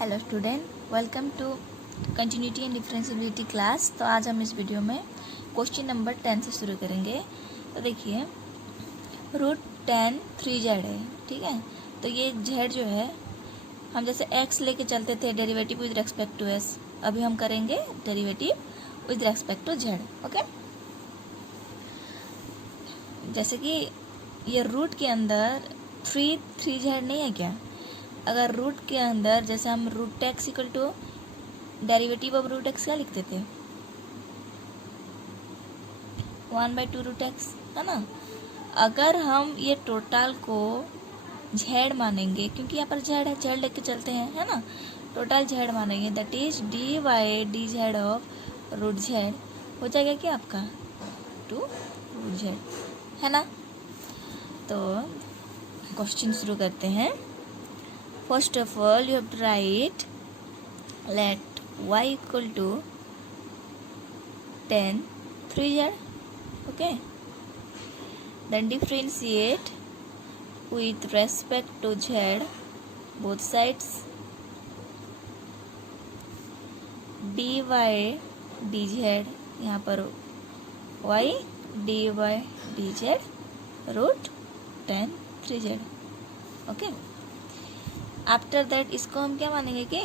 Hello student, welcome to continuity and differentiability class. तो आज हम इस वीडियो में क्वेश्चन नंबर 10 से शुरू करेंगे। तो देखिए, √10 3z है, ठीक है। तो ये z जो है, हम जैसे x लेके चलते थे derivative with respect to s, अभी हम करेंगे derivative with respect to z। Okay, जैसे कि ये रूट के अंदर 3z नहीं है क्या? अगर रूट के अंदर जैसे हम √x equal to derivative of √x क्या लिखते थे? 1/2 √x, है ना। अगर हम ये टोटल को z मानेंगे, क्योंकि यहाँ पर z है, z लेके चलते हैं, है ना। टोटल z मानेंगे, that is dy/dz of √z हो जाएगा क्या आपका 2√z, है ना। तो क्वेश्चन शुरू करते हैं। First of all, you have to write let y equal to 10 3z. Okay, then differentiate with respect to z both sides. dy dz, यहाँ पर y dy dz √10 3z. Okay, after that इसको हम क्या मानेंगे कि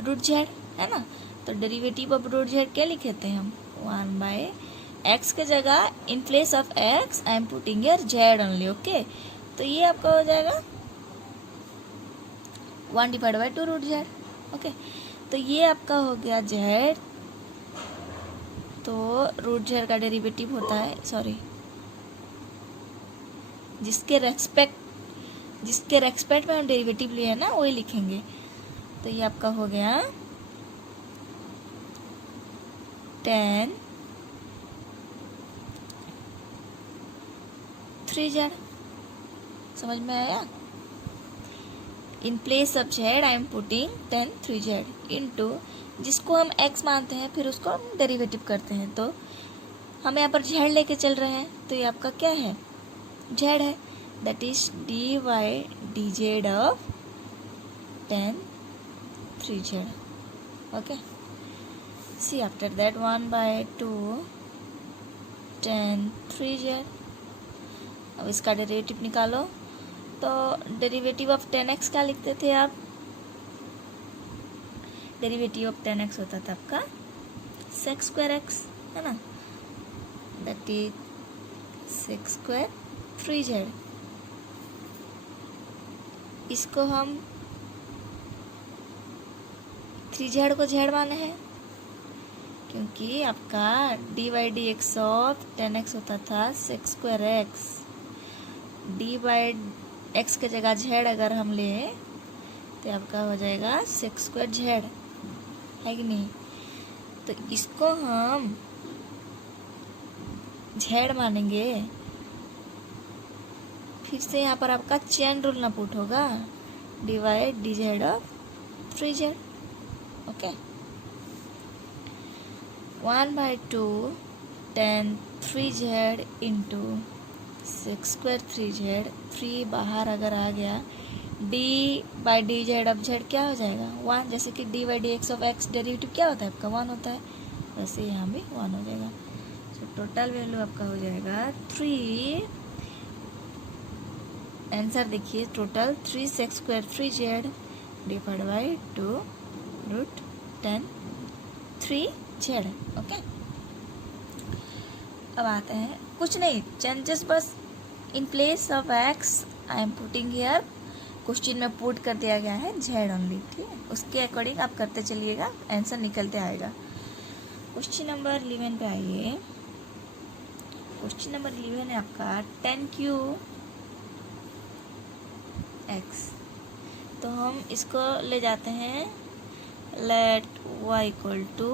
√z, है ना। तो डेरिवेटिव ऑफ √z क्या लिखे थे हम? 1/x के जगह in place of x I am putting here z only. Okay, तो ये आपका हो जाएगा 1/2 √z। ओके, तो ये आपका हो गया z। तो √z का डेरिवेटिव होता है, सॉरी, जिसके रेस्पेक्ट में हम डेरिवेटिव लिए हैं ना, वही लिखेंगे। तो ये आपका हो गया 10 3z। समझ में आया? In place of z I am putting 10 3z into, जिसको हम x मानते हैं फिर उसको हम डेरिवेटिव करते हैं। तो हम यहाँ पर z लेके चल रहे हैं, तो ये आपका क्या है? z है, that is dy/dz of 10 3z. Okay, see after that 1/2 10 3z. अब इसका डेरिवेटिव निकालो। तो डेरिवेटिव ऑफ 10x क्या लिखते थे आप? डेरिवेटिव ऑफ 10x होता था आपका sec²x, है ना। that is sec² 3z। इसको हम 3z को z माने हैं, क्योंकि आपका dy/dx ऑफ 10x होता था sec²x। dy/x के जगह z अगर हम ले तो आपका हो जाएगा sec²z, है कि नहीं। तो इसको हम z मानेंगे, फिर से यहाँ पर आपका चेन रूल ना पुट होगा, dy/dz of 3z। Okay, 1/2 10 3z into sec² 3z। 3 बाहर अगर आ गया, dy/dz ऑफ z क्या हो जाएगा? 1। जैसे कि dy/dx ऑफ x डेरिवेटिव क्या होता है आपका? 1 होता है, वैसे यहाँ भी 1 हो जाएगा। तो टोटल वैल्यू आपका हो जाएगा 3। आंसर देखिए, total 3 sec² 3z divide by 2 √10 3z। Okay, अब आते हैं, कुछ नहीं, चेंजेस बस in place of x I am putting here, question में पुट कर दिया गया है z ओनली, ठीक है। उसके अकॉर्डिंग आप करते चलिएगा, आंसर निकलते आएगा। क्वेश्चन नंबर 11 पे आइए। क्वेश्चन नंबर 11 है आपका 10³ x। तो हम इसको ले जाते हैं, लेट y इक्वल टू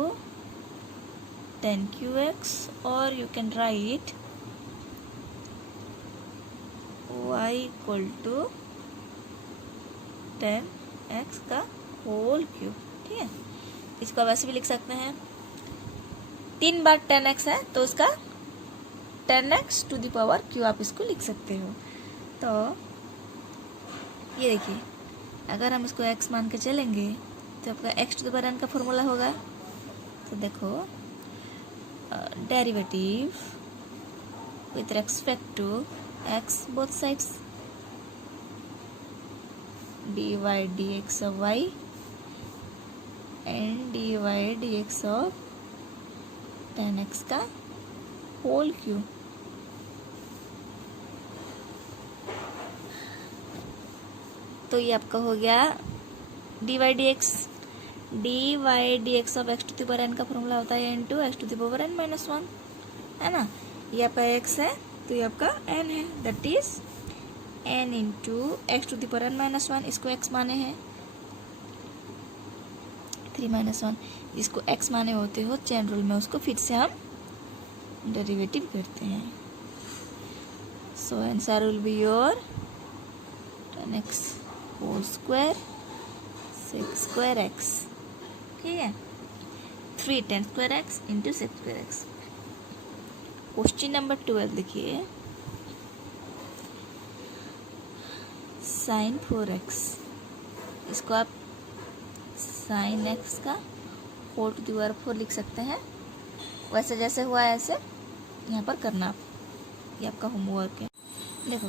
10³ और you can write y equal to 10x का होल क्यूब, ठीक है। इसको वैसे भी लिख सकते हैं, 3 बार 10x है तो उसका 10x to the power q आप इसको लिख सकते हो। तो ये देखिए अगर हम इसको x मान के चलेंगे तो आपका x to the power n का फॉर्मूला होगा। तो देखो derivative with respect to x both sides dy dx of y and dy dx of tan x का होल क्यूब। तो ये आपका हो गया dy dx of x to the power n का फॉर्मूला होता है n to x to the power n minus 1, है ना। ये आपका x है तो ये आपका n है, that is n into x to the power n minus 1। इसको x माने हैं 3 माइनस 1, जिसको x माने होते हो चेन रूल में उसको फिर से हम डेरिवेटिव करते हैं। So answer will be your 10x whole square 6 square x, ठीक है। 3 10 square x into 6 square x। Question number 12 देखिए, साइन 4x, इसको आप साइन x का 4 टू द पावर 4 लिख सकते हैं। वैसे जैसे हुआ है ऐसे यहाँ पर करना आप, ये आपका होमवर्क है। देखो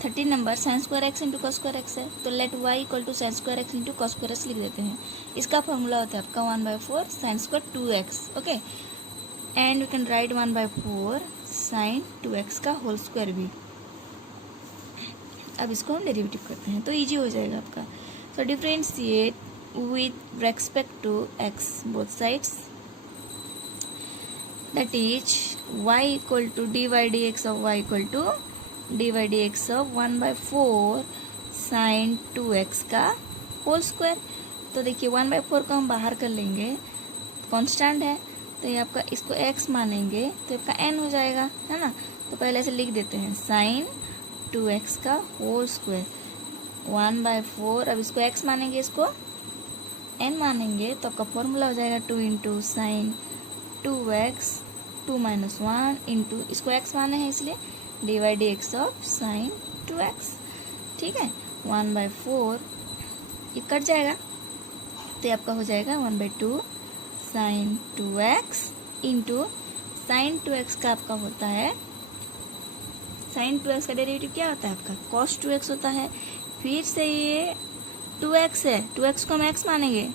13 number sine square x into cos square x है, तो let y equal to sine square x into cos square x लिख देते हैं। इसका फॉर्मूला होता है आपका 1/4 sine square 2x, okay. And we can write 1/4 sine 2x का होल स्क्वायर भी। अब इसको हम डेरिवेटिव करते हैं तो इजी हो जाएगा आपका। So differentiate with respect to x both sides, that is y equal to dy dx of y equal to dy dx of 1/4 sine 2x का होल स्क्वायर। तो देखिए 1/4 को हम बाहर कर लेंगे, कांस्टेंट है तो ये आपका इसको x मानेंगे तो आपका n हो जाएगा, है ना। तो पहले से लिख देते हैं साइन 2x का होल स्क्वायर 1/4। अब इसको x मानेंगे, इसको n मानेंगे तो आपका फॉर्मूला हो जाएगा 2 into sine 2x 2 minus 1 into इसको x माने हैं इसलिए dy dx of sign 2x, ठीक है। 1/4 ये कट जाएगा तो ये आपका हो जाएगा 1/2 sine 2x into sine 2x का आपका होता है, साइन 2x का डेरिवेटिव क्या होता है आपका cos 2x होता है। फिर से ये 2x है, 2x को हम x मानेंगे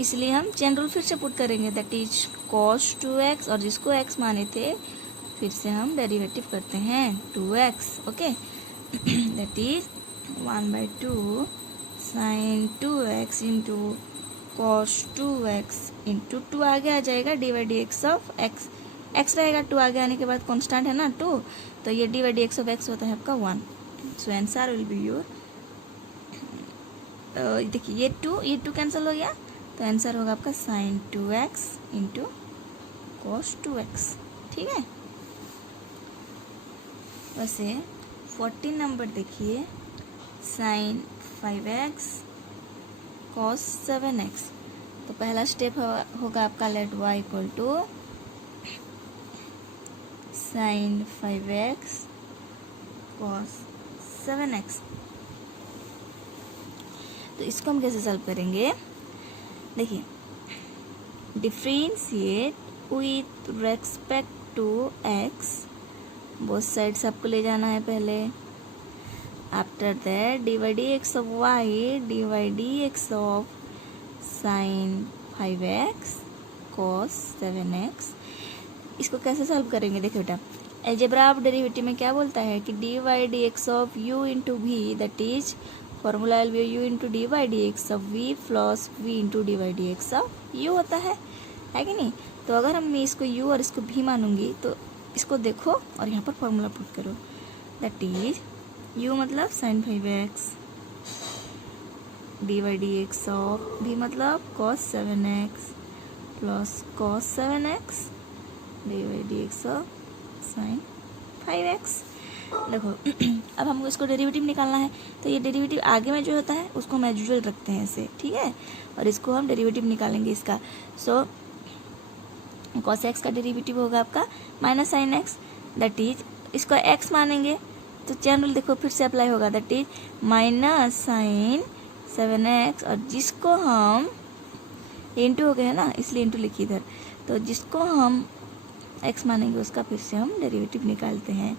इसलिए हम चेन रूल फिर से पुट करेंगे, दैट इज cos 2x, और जिसको x माने थे फिर से हम डेरिवेटिव करते हैं 2x, okay. That is 1/2 sine 2x into cos 2x into 2 आगे आ जाएगा dy dx of x, x रहेगा 2 आगे आने के बाद कांस्टेंट है ना 2, तो ये dy dx ऑफ x होता है आपका 1। सो आंसर विल बी योर, देखिए ये 2 कैंसिल हो गया तो आंसर होगा आपका sign 2x into cos 2x, ठीक है। वैसे 14 नंबर देखिए, साइन 5x cos 7x। तो पहला स्टेप होगा आपका let y equal to sine 5x cos 7x। तो इसको हम कैसे सॉल्व करेंगे, देखिए differentiate with respect to x, both sides आपको ले जाना है पहले। After that dy dx of y dy dx of sine 5x cos 7x। इसको कैसे सॉल्व करेंगे, देखिए बेटा अलजेब्रा ऑफ डेरिवेटिव में क्या बोलता है कि dy dx of u into v, that is formula will be u into dy dx of v plus v into dy dx of u होता है कि नहीं। तो अगर हम इसको u और इसको v मानूंगी तो इसको देखो और यहाँ पर फॉर्मूला पुट करो, दैट इज u मतलब sine 5x dy dx of v मतलब cos 7x plus cos 7x dy dx of sine 5x। देखो अब हमको इसको डेरिवेटिव निकालना है तो ये डेरिवेटिव आगे में जो होता है उसको हम एज यूजुअल रखते हैं ऐसे, ठीक है। और इसको हम डेरिवेटिव निकालेंगे इसका। सो cos x का डेरिवेटिव होगा आपका minus sine x, that is इसको x मानेंगे तो चैन रूल देखो फिर से अप्लाई होगा, that is minus sign 7x, और जिसको हम इंटू हो गया है ना, इसलिए इंटू लिखी इधर, तो जिसको हम x मानेंगे उसका फिर से हम डेरिवेटिव निकालते हैं,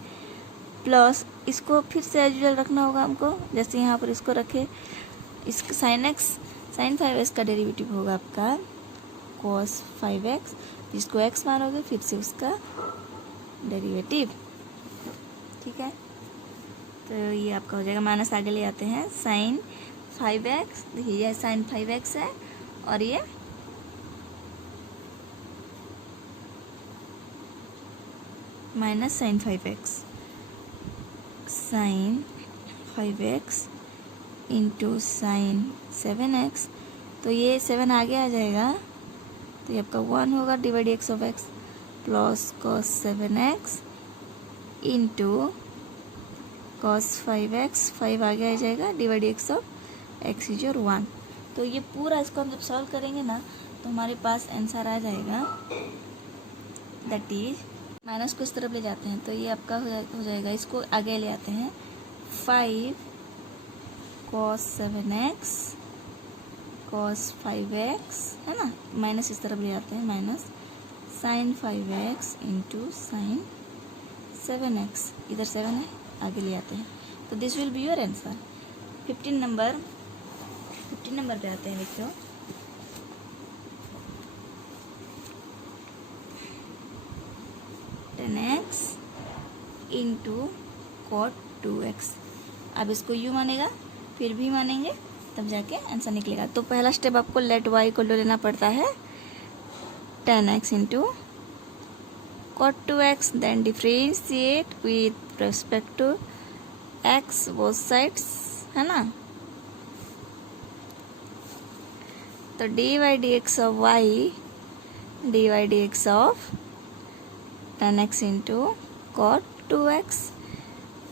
प्लस इसको फिर से एज यूजुअल रखना होगा हमको, जैसे यहाँ पर इसको रखे, इस साइन 5x का डेरिवेटिव होगा आपका cos 5x, जिसको x मानोगे फिर से उसका डेरिवेटिव, ठीक है। तो ये आपका हो जाएगा, माइनस आगे ले आते हैं, साइन 5x, देखिए ये साइन 5x है और ये minus sine 5x, sine 5x into sine 7x, तो ये 7 आगे आ जाएगा, तो ये आपका 1 होगा divide x of x, plus cos 7x into cos 5x, 5 आगे आ जाएगा divide x of x is your 1। तो ये पूरा इसको हम जब सॉल्व करेंगे ना तो हमारे पास आंसर आ जाएगा, दैट इज, माइनस को इस तरफ ले जाते हैं तो ये आपका हो जाएगा, इसको आगे ले आते हैं, 5 cos 7x cos 5x, है ना, माइनस इस तरफ ले जाते हैं, minus sine 5x into sine 7x, इधर 7 है आगे ले आते हैं, तो this will be your answer. 15 number पे आते हैं, देखो 10x इंटू cot 2x, अब इसको u मानेगा फिर भी मानेंगे तब जाके आंसर निकलेगा। तो पहला स्टेप आपको लेट y को लेना पड़ता है 10x into cot 2x, then differentiate with respect to x both sides, है ना, तो dy dx of y dy dx of 10x into cot 2x,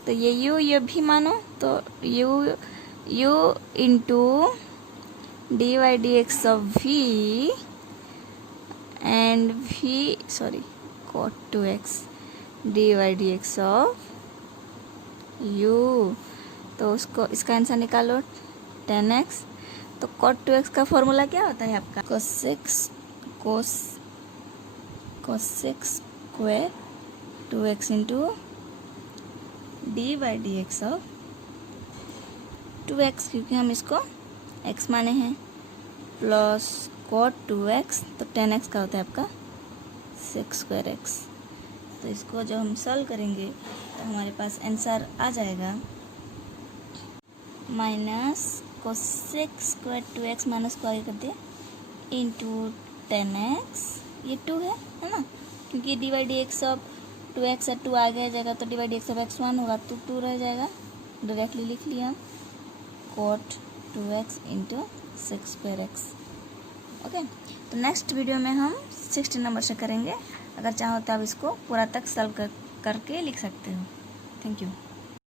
तो ये भी मानो, तो u into dy dx of v and cot 2x dy dx of u, तो उसको इसका आंसर निकालो 10x, तो cot 2x का फॉर्मूला क्या होता है आपका, cos square 2x into D by D x of 2x, क्योंकि हम इसको x माने हैं, प्लस cot 2x, तो 10x का होता है आपका 6 स्क्वायर x। तो इसको जब हम सॉल्व करेंगे तो हमारे पास आंसर आ जाएगा minus cos6 square 2x, minus को आगे कर दिया, इंटू 10x, ये 2 है ना, क्योंकि D by D x of 2x और 2 आगे आ जाएगा तो D by D x of x 1 होगा, तो 2 रह जाएगा, डायरेक्टली लिख लिया cot 2x into 6 square x। Okay, तो नेक्स्ट वीडियो में हम 16 नंबर से करेंगे, अगर चाहो तो आप इसको पूरा तक सॉल्व करके लिख सकते हो। Thank you.